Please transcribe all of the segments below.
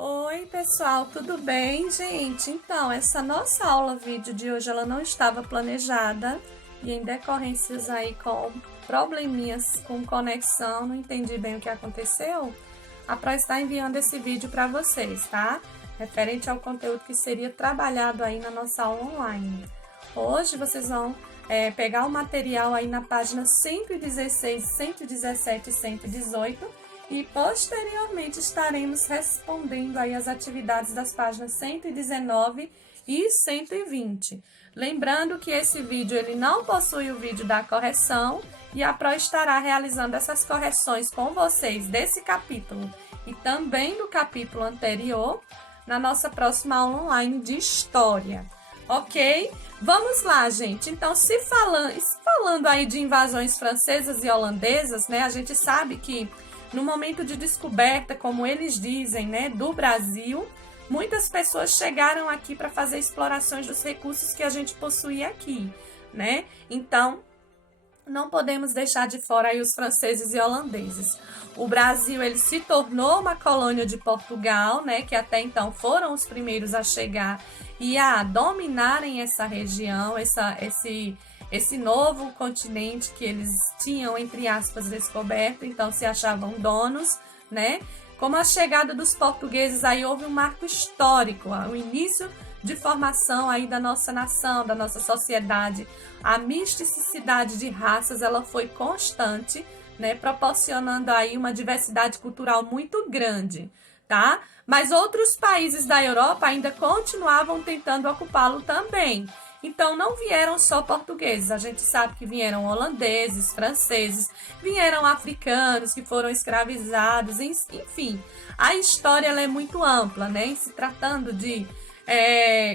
Oi, pessoal, tudo bem, gente? Então, essa nossa aula vídeo de hoje, ela não estava planejada e em decorrências aí com probleminhas com conexão, não entendi bem o que aconteceu, a Pro está enviando esse vídeo para vocês, tá? Referente ao conteúdo que seria trabalhado aí na nossa aula online. Hoje vocês vão pegar o material aí na página 116, 117 e 118, e posteriormente estaremos respondendo aí as atividades das páginas 119 e 120. Lembrando que esse vídeo ele não possui o vídeo da correção e a Pro estará realizando essas correções com vocês desse capítulo e também do capítulo anterior na nossa próxima aula online de História. Ok? Vamos lá, gente. Então, falando aí de invasões francesas e holandesas, né? A gente sabe que no momento de descoberta, como eles dizem, né, do Brasil, muitas pessoas chegaram aqui para fazer explorações dos recursos que a gente possuía aqui, né? Então, não podemos deixar de fora aí os franceses e holandeses. O Brasil, ele se tornou uma colônia de Portugal, né, que até então foram os primeiros a chegar e a dominarem essa região, esse novo continente que eles tinham, entre aspas, descoberto, então se achavam donos, né? Com a chegada dos portugueses, aí houve um marco histórico, o início de formação aí da nossa nação, da nossa sociedade. A misticidade de raças, ela foi constante, né? Proporcionando aí uma diversidade cultural muito grande, tá? Mas outros países da Europa ainda continuavam tentando ocupá-lo também. Então, não vieram só portugueses, a gente sabe que vieram holandeses, franceses, vieram africanos que foram escravizados, enfim. A história ela é muito ampla, né? Em se tratando de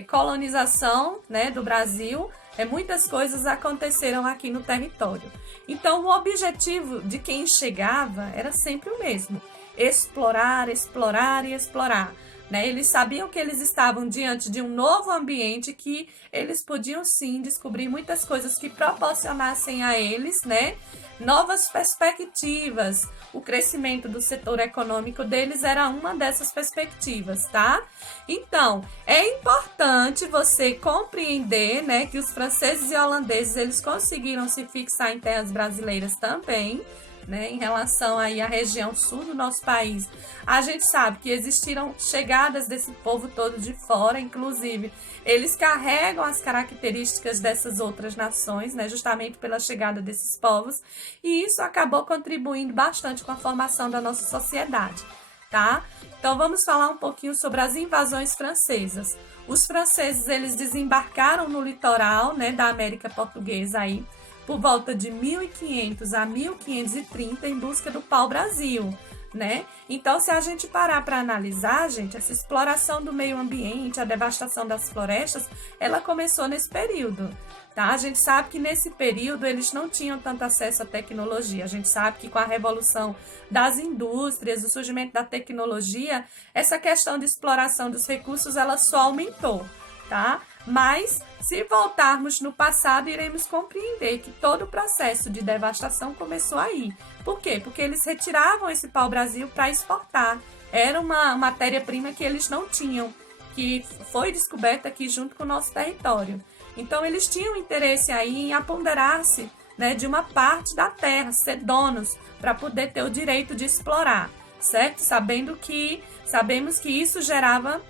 colonização, né, do Brasil, muitas coisas aconteceram aqui no território. Então, o objetivo de quem chegava era sempre o mesmo: explorar, explorar e explorar. Eles sabiam que eles estavam diante de um novo ambiente, que eles podiam sim descobrir muitas coisas que proporcionassem a eles, né, novas perspectivas. O crescimento do setor econômico deles era uma dessas perspectivas, tá? Então, é importante você compreender, né, que os franceses e holandeses eles conseguiram se fixar em terras brasileiras também, né, em relação aí à região sul do nosso país. A gente sabe que existiram chegadas desse povo todo de fora, inclusive eles carregam as características dessas outras nações, né, justamente pela chegada desses povos, e isso acabou contribuindo bastante com a formação da nossa sociedade, tá? Então vamos falar um pouquinho sobre as invasões francesas. Os franceses eles desembarcaram no litoral, né, da América Portuguesa aí, por volta de 1500 a 1530 em busca do pau-brasil, né? Então, se a gente parar para analisar, gente, essa exploração do meio ambiente, a devastação das florestas, ela começou nesse período, tá? A gente sabe que nesse período eles não tinham tanto acesso à tecnologia. A gente sabe que com a revolução das indústrias, o surgimento da tecnologia, essa questão de exploração dos recursos, ela só aumentou, tá? Mas, se voltarmos no passado, iremos compreender que todo o processo de devastação começou aí. Por quê? Porque eles retiravam esse pau-brasil para exportar. Era uma matéria-prima que eles não tinham, que foi descoberta aqui junto com o nosso território. Então, eles tinham interesse aí em apoderar-se, né, de uma parte da terra, ser donos, para poder ter o direito de explorar, certo? Sabemos que isso gerava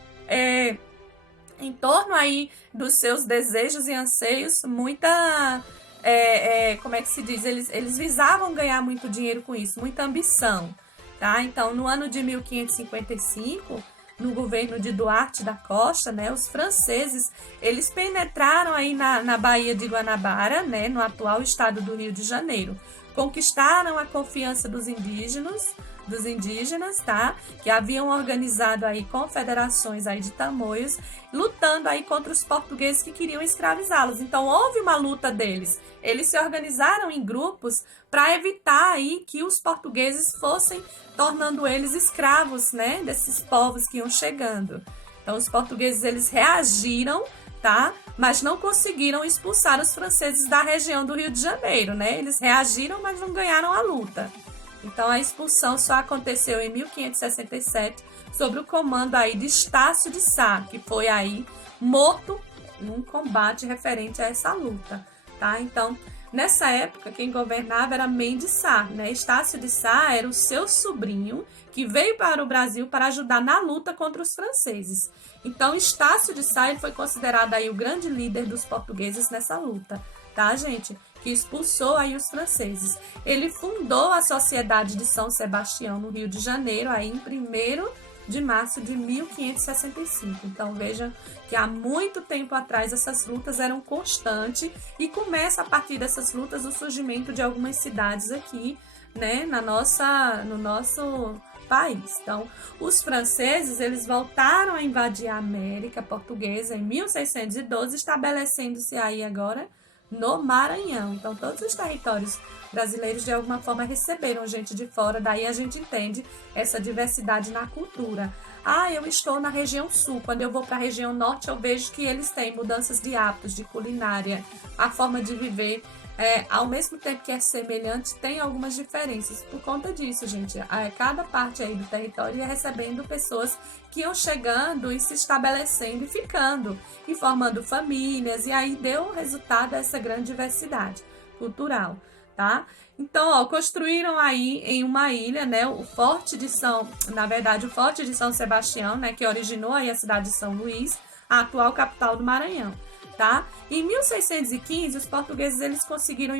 em torno aí dos seus desejos e anseios, muita, como é que se diz? Eles visavam ganhar muito dinheiro com isso, muita ambição, tá? Então, no ano de 1555, no governo de Duarte da Costa, né, os franceses, eles penetraram aí na Baía de Guanabara, né, no atual estado do Rio de Janeiro, conquistaram a confiança dos indígenas, tá? Que haviam organizado aí confederações aí de tamoios, lutando aí contra os portugueses que queriam escravizá-los. Então, houve uma luta deles. Eles se organizaram em grupos para evitar aí que os portugueses fossem tornando eles escravos, né, desses povos que iam chegando. Então, os portugueses, eles reagiram, tá? Mas não conseguiram expulsar os franceses da região do Rio de Janeiro, né? Eles reagiram, mas não ganharam a luta. Então, a expulsão só aconteceu em 1567, sob o comando aí de Estácio de Sá, que foi aí morto num combate referente a essa luta, tá? Então, nessa época, quem governava era Mendes Sá, né? Estácio de Sá era o seu sobrinho que veio para o Brasil para ajudar na luta contra os franceses. Então, Estácio de Sá ele foi considerado aí o grande líder dos portugueses nessa luta, tá, gente? Que expulsou aí os franceses. Ele fundou a Sociedade de São Sebastião no Rio de Janeiro, aí em 1º de março de 1565. Então, vejam que há muito tempo atrás essas lutas eram constantes e começa a partir dessas lutas o surgimento de algumas cidades aqui, né, no nosso país. Então, os franceses, eles voltaram a invadir a América Portuguesa em 1612, estabelecendo-se aí agora no Maranhão. Então, todos os territórios brasileiros, de alguma forma, receberam gente de fora. Daí a gente entende essa diversidade na cultura. Eu estou na região sul. Quando eu vou para a região norte, eu vejo que eles têm mudanças de hábitos, de culinária, a forma de viver. Ao mesmo tempo que é semelhante, tem algumas diferenças. Por conta disso, gente, cada parte aí do território ia recebendo pessoas que iam chegando e se estabelecendo e ficando, e formando famílias, e aí deu o resultado essa grande diversidade cultural, tá? Então, construíram aí em uma ilha, né, o Forte de São Sebastião, né, que originou aí a cidade de São Luís, a atual capital do Maranhão. Tá? Em 1615, os portugueses eles conseguiram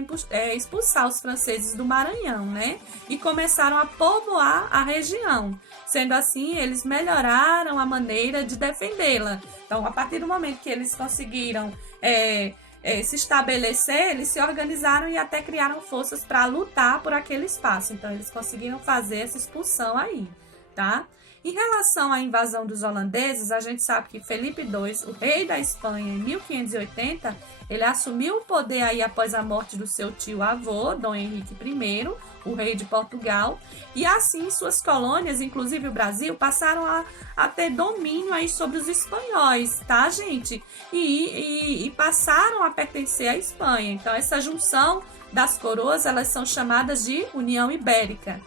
expulsar os franceses do Maranhão, né? E começaram a povoar a região. Sendo assim, eles melhoraram a maneira de defendê-la. Então, a partir do momento que eles conseguiram se estabelecer, eles se organizaram e até criaram forças para lutar por aquele espaço. Então, eles conseguiram fazer essa expulsão aí, tá? Em relação à invasão dos holandeses, a gente sabe que Felipe II, o rei da Espanha, em 1580, ele assumiu o poder aí após a morte do seu tio-avô, Dom Henrique I, o rei de Portugal, e assim suas colônias, inclusive o Brasil, passaram a ter domínio aí sobre os espanhóis, tá, gente? E passaram a pertencer à Espanha. Então, essa junção das coroas, elas são chamadas de União Ibérica.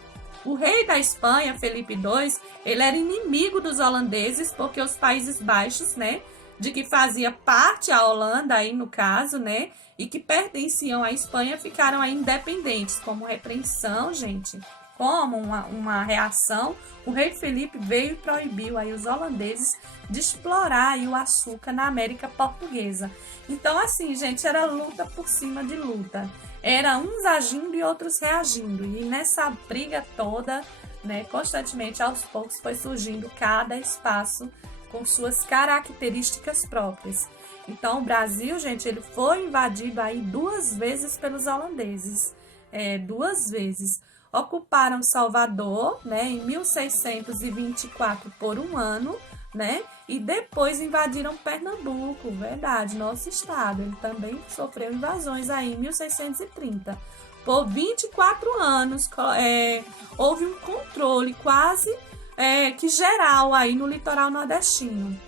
O rei da Espanha, Felipe II, ele era inimigo dos holandeses, porque os Países Baixos, né, de que fazia parte a Holanda aí no caso, né, e que pertenciam à Espanha, ficaram aí independentes. Como repreensão, gente, como uma reação, o rei Felipe veio e proibiu aí os holandeses de explorar aí o açúcar na América Portuguesa. Então, assim, gente, era luta por cima de luta. Era uns agindo e outros reagindo. E nessa briga toda, né, constantemente, aos poucos, foi surgindo cada espaço com suas características próprias. Então, o Brasil, gente, ele foi invadido aí 2 vezes pelos holandeses. 2 vezes. Ocuparam Salvador, né, em 1624 por um ano, né? E depois invadiram Pernambuco, verdade, nosso estado. Ele também sofreu invasões aí em 1630. Por 24 anos, houve um controle quase que geral aí no litoral nordestino.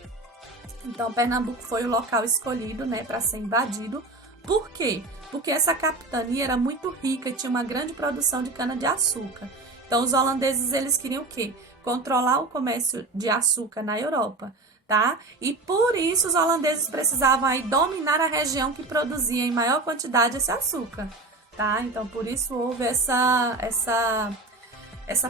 Então, Pernambuco foi o local escolhido, né, para ser invadido. Por quê? Porque essa capitania era muito rica e tinha uma grande produção de cana-de-açúcar. Então, os holandeses, eles queriam o quê? Controlar o comércio de açúcar na Europa, tá? E por isso os holandeses precisavam aí dominar a região que produzia em maior quantidade esse açúcar, tá? Então, por isso houve essa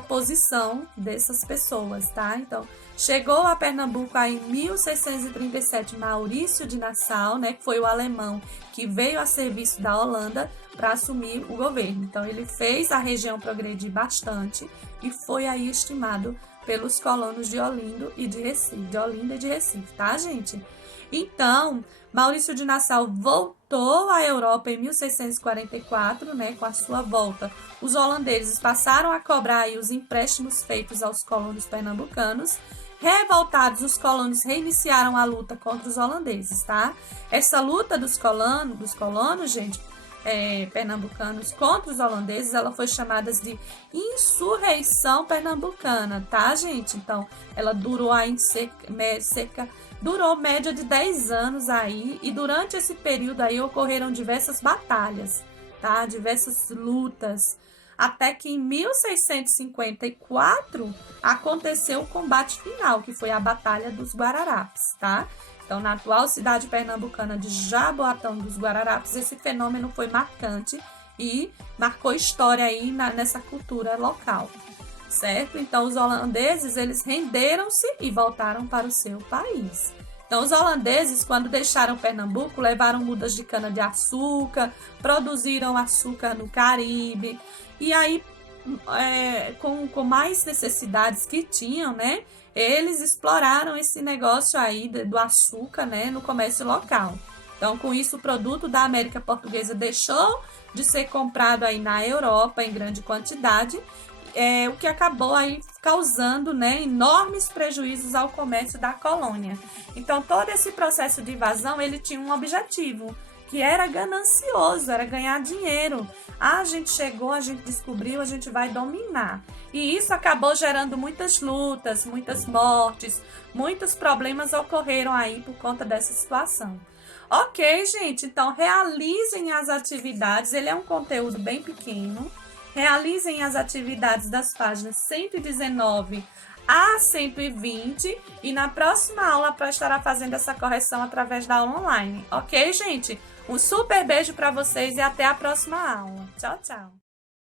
posição dessas pessoas, tá? Então, chegou a Pernambuco aí em 1637 Maurício de Nassau, né, que foi o alemão que veio a serviço da Holanda para assumir o governo. Então, ele fez a região progredir bastante e foi aí estimado pelos colonos de Olinda e de Recife, tá, gente? Então, Maurício de Nassau voltou à Europa em 1644, né, com a sua volta. Os holandeses passaram a cobrar aí os empréstimos feitos aos colonos pernambucanos. Revoltados, os colonos reiniciaram a luta contra os holandeses, tá? Essa luta dos colonos, gente, pernambucanos contra os holandeses, ela foi chamada de insurreição pernambucana, tá, gente? Então, ela durou aí durou média de 10 anos aí, e durante esse período aí ocorreram diversas batalhas, tá? Diversas lutas. até que em 1654 aconteceu o combate final, que foi a Batalha dos Guararapes, tá? Então, na atual cidade pernambucana de Jaboatão dos Guararapes, esse fenômeno foi marcante e marcou história aí nessa cultura local, certo? Então, os holandeses, eles renderam-se e voltaram para o seu país. Então, os holandeses, quando deixaram Pernambuco, levaram mudas de cana-de-açúcar, produziram açúcar no Caribe, e aí, com mais necessidades que tinham, né, eles exploraram esse negócio aí do açúcar, né, no comércio local. Então, com isso, o produto da América Portuguesa deixou de ser comprado aí na Europa em grande quantidade, o que acabou aí causando, né, enormes prejuízos ao comércio da colônia. Então, todo esse processo de invasão, ele tinha um objetivo, que era ganancioso, era ganhar dinheiro. A gente chegou, a gente descobriu, a gente vai dominar. E isso acabou gerando muitas lutas, muitas mortes, muitos problemas ocorreram aí por conta dessa situação. Ok, gente, então realizem as atividades, ele é um conteúdo bem pequeno. Realizem as atividades das páginas 119 a 120 e na próxima aula eu estará fazendo essa correção através da aula online. Ok, gente? Um super beijo para vocês e até a próxima aula. Tchau, tchau!